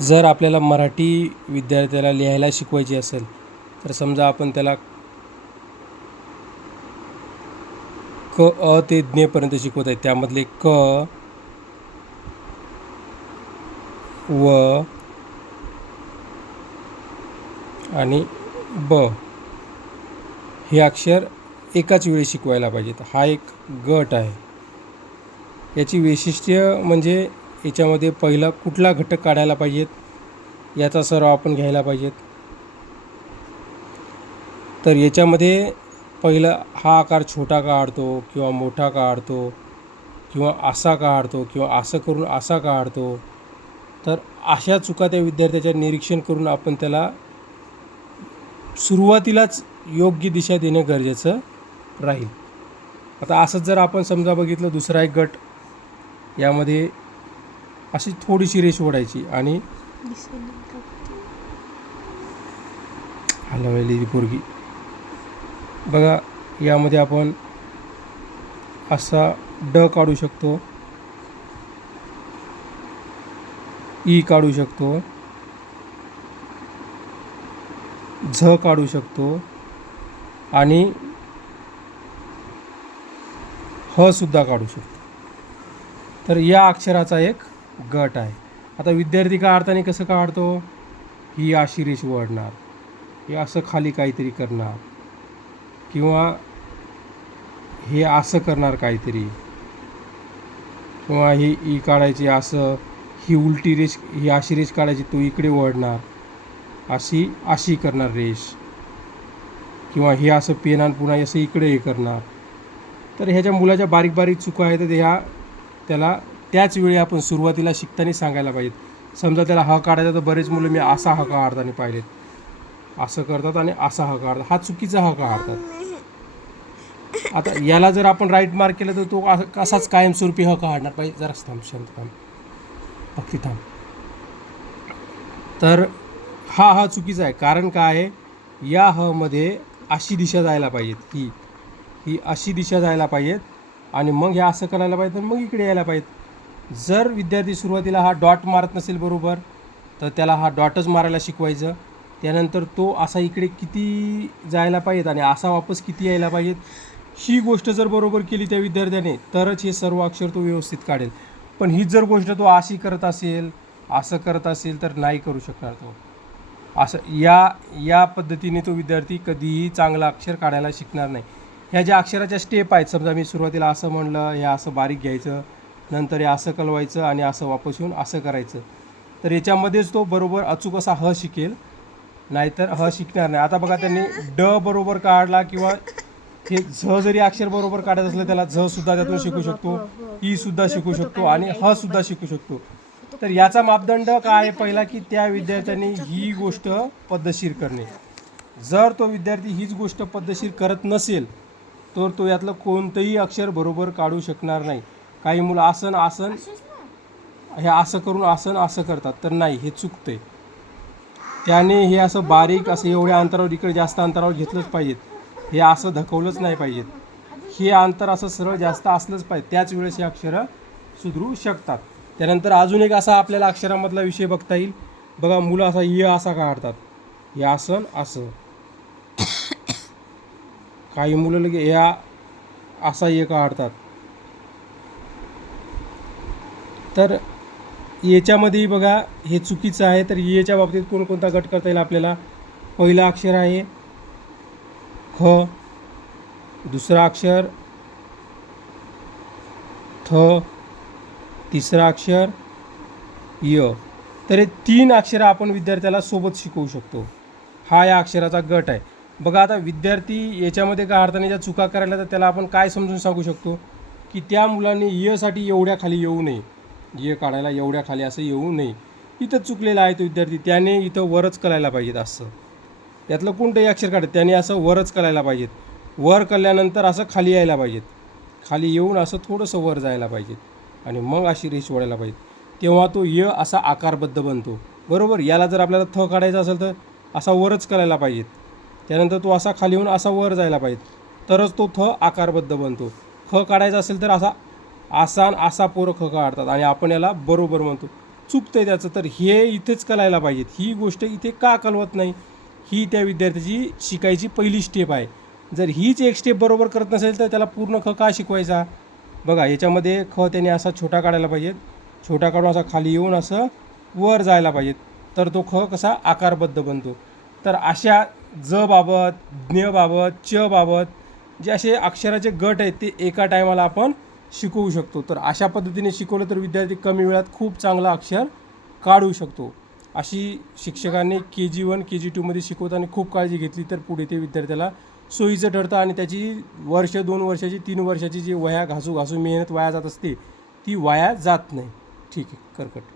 जर आपल्याला मराठी विद्यार्थ्याला लिहायला शिकवायची असेल तर समजा आपण त्याला क अ ते ज्ञेपर्यंत शिकवत आहे. त्यामधले क व आणि ब हे अक्षर एकाच वेळी शिकवायला पाहिजेत. हा एक गट आहे. याची वैशिष्ट्य म्हणजे याच्यामध्ये पहिला कुठला घटक काढायला पाहिजेत याचा सराव आपण घ्यायला पाहिजेत. तर याच्यामध्ये पहिलं हा आकार छोटा काढतो किंवा मोठा काढतो किंवा असा काढतो किंवा असं करून असा काढतो. तर अशा चुका त्या विद्यार्थ्याच्या निरीक्षण करून आपण त्याला सुरुवातीलाच योग्य दिशा देणं गरजेचं राहील. आता असंच जर आपण समजा बघितलं दुसरा एक गट, यामध्ये अशी थोडीशी रेष ओढायची आणि हलवलेली पोरगी बघा, यामध्ये आपण असा ड काढू शकतो, ई काढू शकतो, झ काढू शकतो आणि ह सुद्धा काढू शकतो. तर या अक्षराचा एक गट आहे. आता विद्यार्थी काढताना कसं काढतो, ही अशी रेष ओढणार, हे असं खाली काहीतरी करणार किंवा हे असं करणार काहीतरी, किंवा ही ई काढायची असं, ही उलटी रेष, ही अशी रेष काढायची, तो इकडे ओढणार, अशी करणार रेष, किंवा हे असं पेनान पुन्हा असं इकडे हे करणार. तर ह्याच्या मुलाच्या बारीक बारीक चुका आहेत, तर त्याला त्याच वेळी आपण सुरुवातीला शिकताना सांगायला पाहिजेत. समजा त्याला ह काढायचा, तर बरेच मुलं मी असा ह काढताना पाहिलेत, असं करतात आणि असा ह काढतात, हा चुकीचा ह काढतात. आता याला जर आपण राईट मार्क केलं तर तो असाच कायमस्वरूपी ह काढणार पाहिजे. जरा थांब, शांत थांब, पक्की थांब. तर हा चुकीचा आहे. कारण काय आहे, या ह मध्ये अशी दिशा जायला पाहिजेत, ही अशी दिशा जायला पाहिजेत आणि मग हे असं करायला पाहिजे, तर मग इकडे यायला पाहिजेत. जर विद्यार्थी सुरुवातीला हा डॉट मारत नसेल बरोबर, तर त्याला हा डॉटच मारायला शिकवायचं. त्यानंतर तो असा इकडे किती जायला पाहिजेत आणि असा वापस किती यायला पाहिजेत, ही गोष्ट जर बरोबर केली त्या विद्यार्थ्याने, तरच हे सर्व अक्षर तो व्यवस्थित काढेल. पण हीच जर गोष्ट तो अशी करत असेल, असं करत असेल, तर नाही करू शकणार तो. असं या पद्धतीने तो विद्यार्थी कधीही चांगला अक्षर काढायला शिकणार नाही. ह्या ज्या अक्षराच्या स्टेप आहेत, समजा मी सुरुवातीला असं म्हणलं, हे असं बारीक घ्यायचं, नंतर हे असं कलवायचं आणि असं वापस येऊन असं करायचं, तर याच्यामध्येच तो बरोबर अचूक असा ह शिकेल, नाहीतर ह शिकणार नाही. आता बघा, त्यांनी ड बरोबर काढला किंवा हे झ जरी अक्षर बरोबर काढायचं असलं, त्याला झ सुद्धा त्यातून शिकू शकतो, ई सुद्धा शिकू शकतो आणि ह सुद्धा शिकू शकतो. तर याचा मापदंड काय आहे, पहिला की त्या विद्यार्थ्यांनी ही गोष्ट पद्धतशीर करणे. जर तो विद्यार्थी हीच गोष्ट पद्धतशीर करत नसेल, तर तो यातलं कोणतंही अक्षर बरोबर काढू शकणार नाही. काही मुलं आसन हे असं करून असं करतात, तर नाही, हे चुकतंय. त्याने हे असं बारीक असं एवढ्या अंतरावर, इकडे जास्त अंतरावर घेतलंच पाहिजेत, हे असं धकवलंच नाही पाहिजेत. हे अंतर असं सरळ जास्त असलंच पाहिजे, त्याच वेळेस हे अक्षरं सुधरू शकतात. त्यानंतर अजून एक असा आपल्याला अक्षरामधला विषय बघता येईल. बघा, मुलं असा असा काढतात, हे असं, काही मुलं लगे असा काढतात. तर याच्यामध्येही बघा, हे चुकीचं आहे. तर याच्या बाबतीत कोणकोणता गट करता येईल आपल्याला. पहिला अक्षर आहे ख, दुसरा अक्षर थ, तिसरा अक्षर य. तर हे 3 अक्षरं आपण विद्यार्थ्याला सोबत शिकवू शकतो. हा या अक्षराचा गट आहे. बघा, आता विद्यार्थी याच्यामध्ये काढताना ज्या चुका करायला, तर त्याला आपण काय समजून सांगू शकतो की त्या मुलांनी यसाठी एवढ्या खाली येऊ नये, य काढायला एवढ्या खाली असं येऊ नये. इथं चुकलेला आहे तो विद्यार्थी, त्याने इथं वरच करायला पाहिजेत. असं यातलं कोणतंही अक्षर काढत त्याने असं वरच करायला पाहिजेत. वर कळल्यानंतर असं खाली यायला पाहिजेत, खाली येऊन असं थोडंसं वर जायला पाहिजेत आणि मग अशी रेष ओढायला पाहिजे. तेव्हा तो य असा आकारबद्ध बनतो. बरोबर. याला जर आपल्याला थ काढायचा असेल, तर असा वरच करायला पाहिजेत. त्यानंतर तो असा खाली येऊन असा वर जायला पाहिजे, तरच तो थ आकारबद्ध बनतो. ख काढायचा असेल तर असा पोरं ख काढतात आणि आपण याला बरोबर म्हणतो. चुकतंय त्याचं, तर हे इथेच कळायला पाहिजेत. ही गोष्ट इथे का कळवत नाही, ही त्या विद्यार्थ्याची शिकायची पहिली स्टेप आहे. जर हीच एक स्टेप बरोबर करत नसेल तर त्याला पूर्ण ख का शिकवायचा. बघा याच्यामध्ये ख त्याने असा छोटा काढायला पाहिजेत, छोटा काढून असा खाली येऊन असं वर जायला पाहिजेत, तर तो ख कसा आकारबद्ध बनतो. तर अशा ज बाबत, ज्ञ बाबत, च बाबत जे असे अक्षराचे गट आहेत ते एका टायमाला आपण शिकवू शकतो. तर अशा पद्धतीने शिकवलं तर विद्यार्थी कमी वेळात खूप चांगलं अक्षर काढू शकतो. अशी शिक्षकांनी KG1 KG2मध्ये शिकवताना खूप काळजी घेतली तर पुढे ते विद्यार्थ्याला सोयीचं ठरतं आणि त्याची वर्ष 2 वर्षाची 3 वर्षाची जी वह्या घासू मेहनत वाया जात असते ती वाया जात नाही. ठीक आहे, कर्कट.